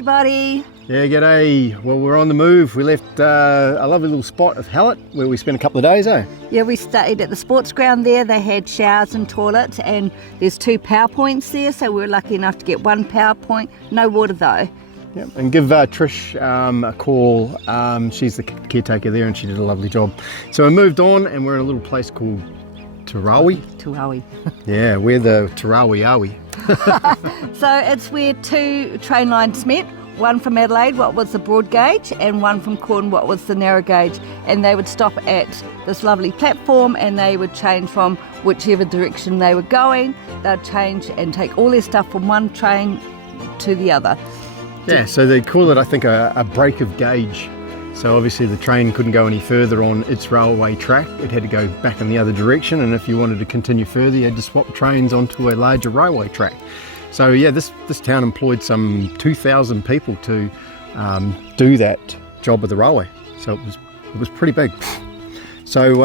everybody. Yeah, g'day. Well, we're on the move. We left a lovely little spot of Hallett where we spent a couple of days, eh? Yeah, we stayed at the sports ground there. They had showers and toilets, and there's 2 power points there, so we were lucky enough to get 1 power point. No water though. Yep. And give Trish a call. She's the caretaker there and she did a lovely job. So we moved on and we're in a little place called Terowie. Terowie. Yeah, we're the Terowie, are we? So it's where 2 train lines met. One from Adelaide, what was the broad gauge, and one from Corn, what was the narrow gauge. And they would stop at this lovely platform and they would change from whichever direction they were going. They'd change and take all their stuff from one train to the other. Yeah, so they call it, I think, a break of gauge. So obviously the train couldn't go any further on its railway track. It had to go back in the other direction, and if you wanted to continue further, you had to swap trains onto a larger railway track. So yeah, this town employed some 2,000 people to do that job of the railway. So it was pretty big. So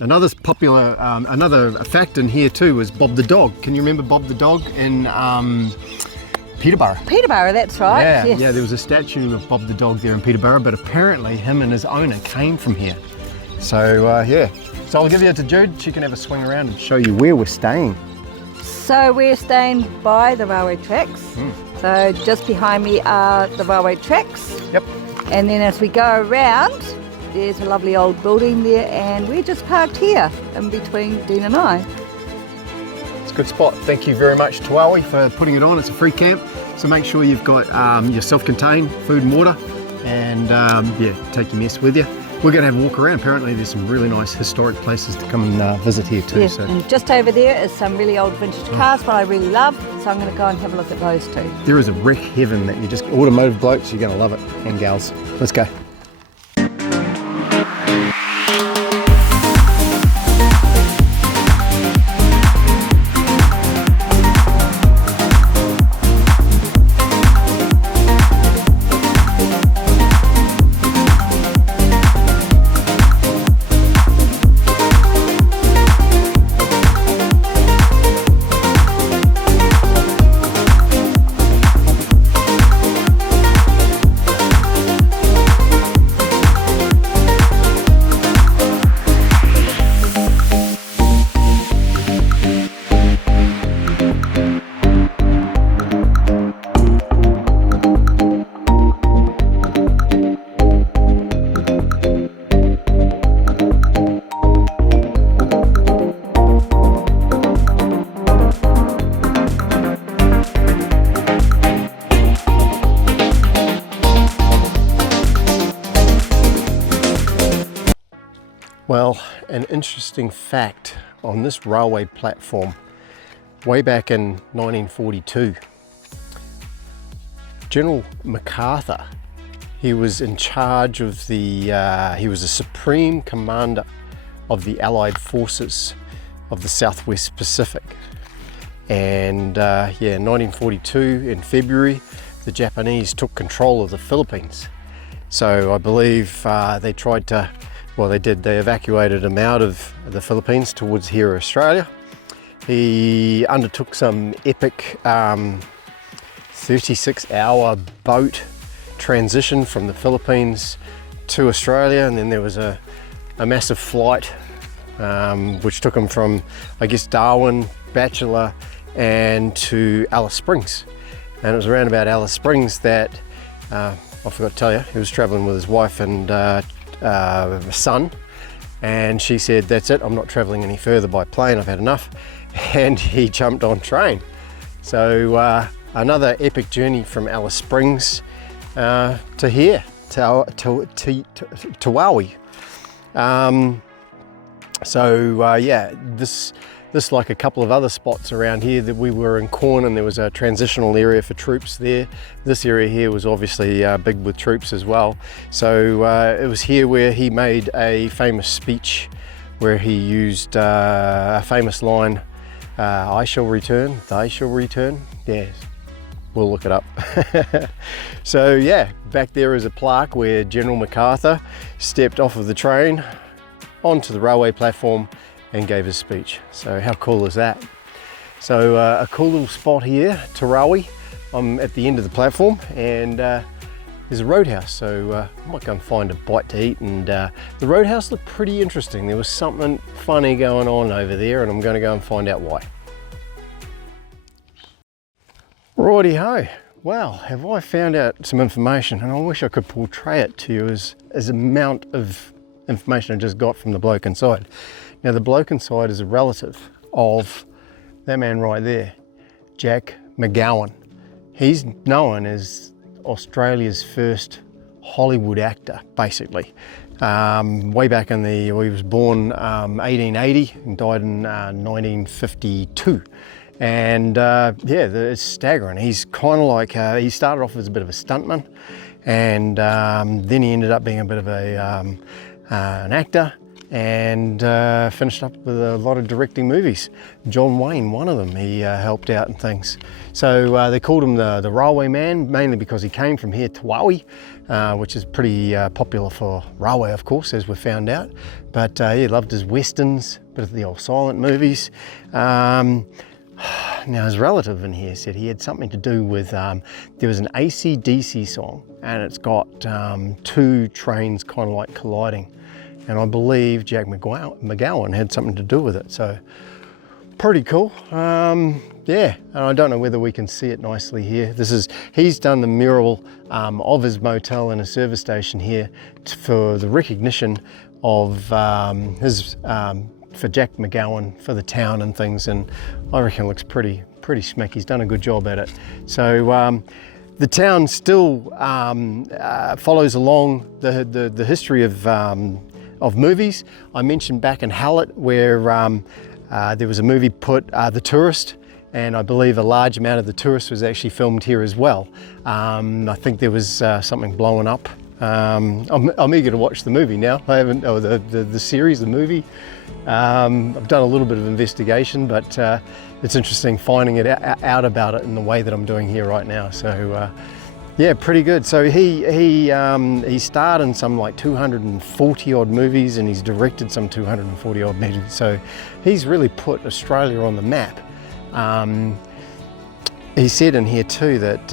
another popular, another fact in here too was Bob the dog. Can you remember Bob the dog in Peterborough? Peterborough, that's right. Yeah, yes. Yeah, there was a statue of Bob the dog there in Peterborough, but apparently him and his owner came from here. So yeah, so I'll give you to Jude. She can have a swing around and show you where we're staying. So we're staying by the railway tracks. So just behind me are the railway tracks. Yep. And then as we go around, there's a lovely old building there, and we're just parked here in between Dean and I. It's a good spot. Thank you very much, Terowie, for putting it on. It's a free camp, so make sure you've got your self-contained food and water, and yeah, take your mess with you. We're going to have a walk around. Apparently there's some really nice historic places to come and visit here too. Yeah, so. and just over there is some really old vintage cars, what I really love, so I'm going to go and have a look at those too. There is a wreck heaven that you just, automotive blokes, you're going to love it, and gals. Let's go. Well, an interesting fact on this railway platform, way back in 1942, General MacArthur, he was in charge of the, he was a supreme commander of the Allied forces of the Southwest Pacific. And yeah, in 1942, in February, the Japanese took control of the Philippines. So I believe they tried to, well, they did. They evacuated him out of the Philippines towards here, Australia. He undertook some epic 36-hour boat transition from the Philippines to Australia, and then there was a massive flight which took him from, I guess, Darwin, Bachelor, and to Alice Springs. And it was around about Alice Springs that, I forgot to tell you, he was traveling with his wife and son, and she said, that's it, I'm not traveling any further by plane, I've had enough, and he jumped on train. So another epic journey from Alice Springs to here, to Terowie. Yeah, this like a couple of other spots around here, that we were in Corn and there was a transitional area for troops there. This area here was obviously big with troops as well. So it was here where he made a famous speech where he used a famous line, I shall return, they shall return. Yeah, we'll look it up. So yeah, back there is a plaque where General MacArthur stepped off of the train onto the railway platform and gave his speech. So how cool is that? So a cool little spot here, Terowie, I'm at the end of the platform, and there's a roadhouse, so I might go and find a bite to eat. And the roadhouse looked pretty interesting. There was something funny going on over there, and I'm going to go and find out why. Righty ho. Well, have I found out some information, and I wish I could portray it to you as the amount of information I just got from the bloke inside. Now, the bloke inside is a relative of that man right there, Jack McGowan. He's known as Australia's first Hollywood actor, basically. Way back in he was born 1880 and died in 1952. And yeah, it's staggering. He's kind of like, he started off as a bit of a stuntman, and then he ended up being a bit of an actor, and finished up with a lot of directing movies. John Wayne, one of them, he helped out and things. So they called him the Railway Man, mainly because he came from here, Terowie, which is pretty popular for railway, of course, as we found out. But he loved his westerns, bit of the old silent movies. Now, his relative in here said he had something to do with, there was an AC/DC song, and it's got two trains kind of like colliding. And I believe Jack McGowan had something to do with it, so pretty cool. Yeah, and I don't know whether we can see it nicely here. He's done the mural of his motel and a service station here for the recognition of for Jack McGowan, for the town and things, and I reckon it looks pretty smick. He's done a good job at it. So the town still follows along the history of movies. I mentioned back in Hallett where there was a movie put, The Tourist, and I believe a large amount of The Tourist was actually filmed here as well. I think there was something blowing up. I'm eager to watch the movie now. I haven't, or the series, the movie. I've done a little bit of investigation, but it's interesting finding it out about it in the way that I'm doing here right now. So yeah, pretty good. So he starred in some like 240 odd movies, and he's directed some 240 odd movies. So he's really put Australia on the map. He said in here too that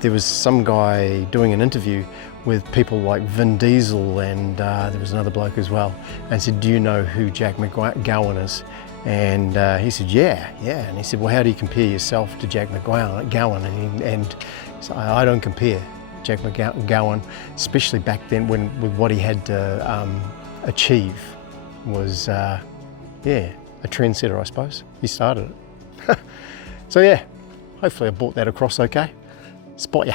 there was some guy doing an interview with people like Vin Diesel, and there was another bloke as well, and said, do you know who Jack McGowan is? And he said, yeah. And he said, well, how do you compare yourself to Jack McGowan? And so I don't compare Jack McGowan, especially back then with what he had to achieve was, yeah, a trendsetter, I suppose. He started it. So yeah, hopefully I brought that across okay. Spot ya.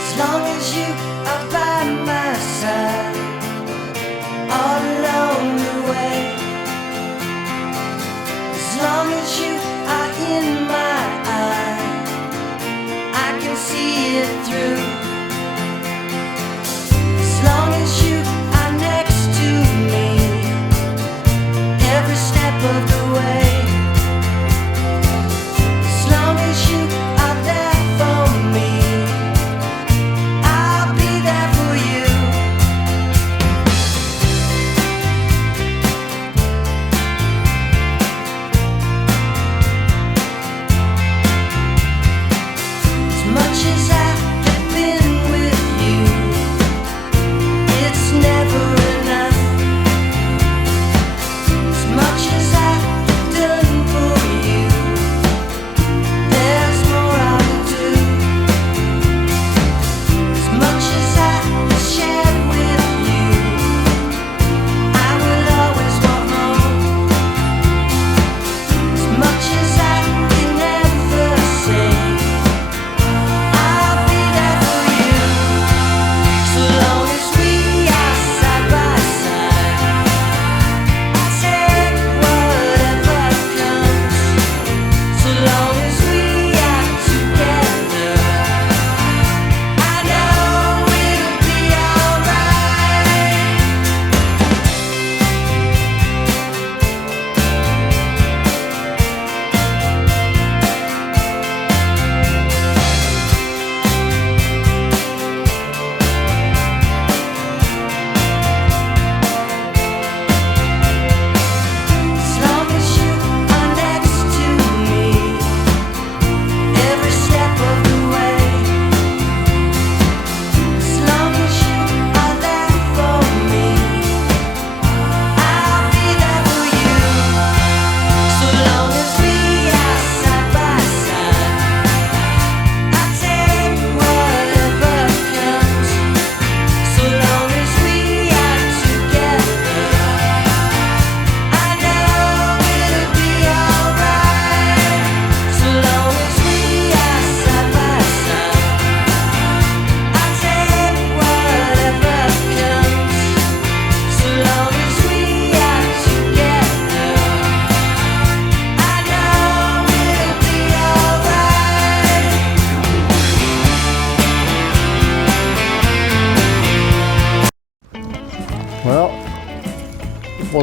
As long as you are by my side, all along the way. As long as you are in my eye, I can see it through. As long as you are next to me, every step of the way. As long as you are there for me, never enough. As much as I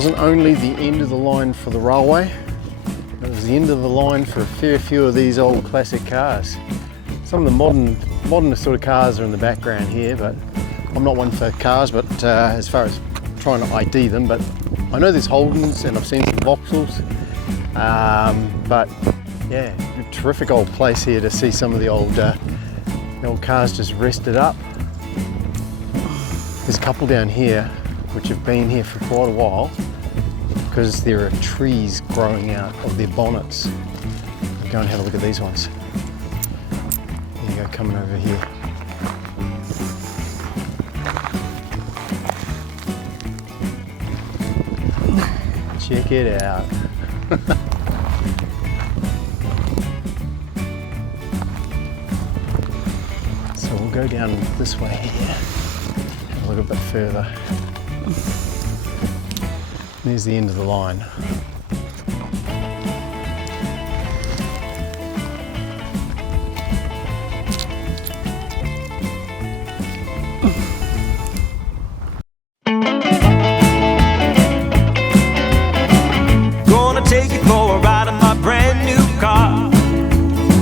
wasn't only the end of the line for the railway, it was the end of the line for a fair few of these old classic cars. Some of the modern sort of cars are in the background here, but I'm not one for cars, but as far as trying to ID them, but I know there's Holdens and I've seen some Vauxhalls, but yeah, a terrific old place here to see some of the old cars just rested up. There's a couple down here which have been here for quite a while because there are trees growing out of their bonnets. Go and have a look at these ones. There you go, coming over here. Check it out. So we'll go down this way here, have a look a bit further. There's the end of the line. Gonna take you for a ride in my brand new car.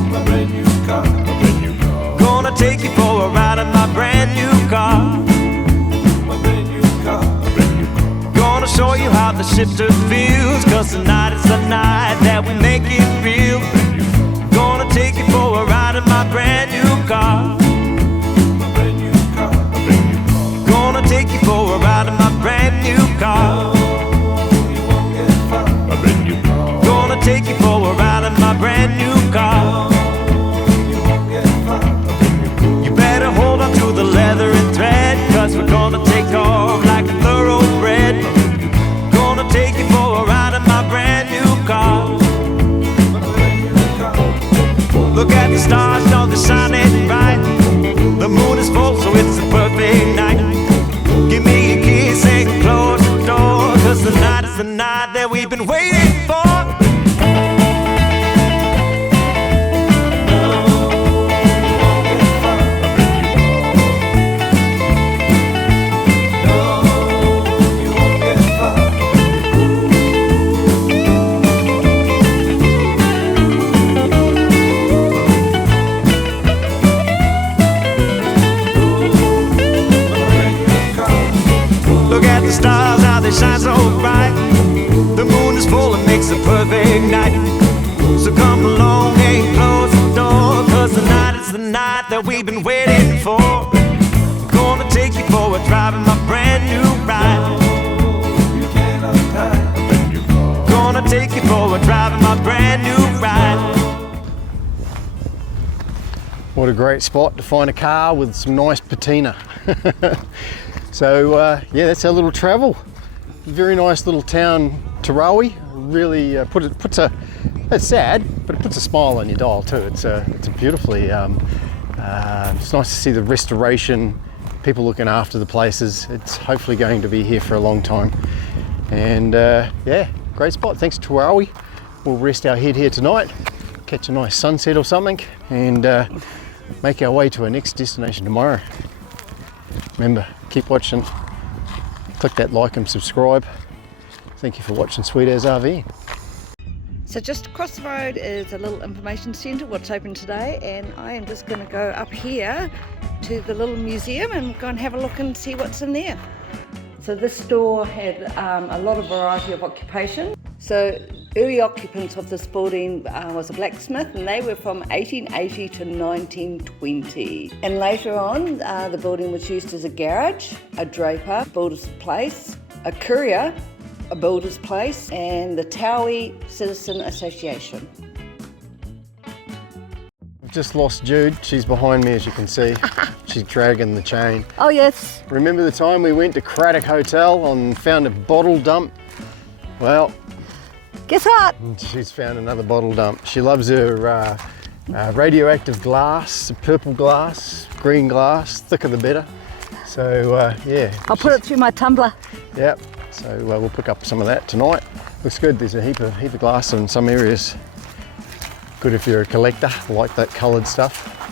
My brand new car, my brand new car. Gonna take you for a ride in my brand new car. My brand new car, my brand new car. Gonna show you how the shifter feels, 'cause tonight is the night that we make it real. Gonna take you for a ride in my brand new car. My brand new car, my brand new car. Gonna take you for a ride in my brand new car. Take you for a ride in my brand new car. You better hold on to the leather and thread, 'cause we're gonna take off like a thoroughbred. Gonna take you for a ride in my brand new car. Look at the stars, know they're shining bright. The moon is full, so it's a perfect night. Give me a kiss and close the door, 'cause tonight is the night that we've been waiting for. Stars, how they shine so bright. The moon is full and makes a perfect night. So come along and close the door, 'cause tonight is the night that we've been waiting for. Gonna take you for a drive in my brand new ride. Gonna take you for a drive in my brand new ride. What a great spot to find a car with some nice patina. So yeah, that's our little travel. Very nice little town, Terowie. Really it's sad, but it puts a smile on your dial too. It's beautifully, it's nice to see the restoration, people looking after the places. It's hopefully going to be here for a long time. And yeah, great spot. Thanks to Terowie. We'll rest our head here tonight, catch a nice sunset or something, and make our way to our next destination tomorrow. Remember, keep watching, click that like and subscribe. Thank you for watching Sweet As RV'n. So just across the road is a little information centre, what's open today, and I am just going to go up here to the little museum and go and have a look and see what's in there. So this store had a lot of variety of occupation. So early occupants of this building was a blacksmith, and they were from 1880 to 1920. And later on, the building was used as a garage, a draper, builder's place, a courier, a builder's place, and the Terowie Citizen Association. I've just lost Jude. She's behind me, as you can see. She's dragging the chain. Oh yes. Remember the time we went to Craddock Hotel and found a bottle dump? Well, guess what? she's found another bottle dump. She loves her radioactive glass, purple glass, green glass, thicker the better. So yeah. I'll put it through my tumbler. Yep. So we'll pick up some of that tonight. Looks good. There's a heap of glass in some areas. Good if you're a collector, like that coloured stuff.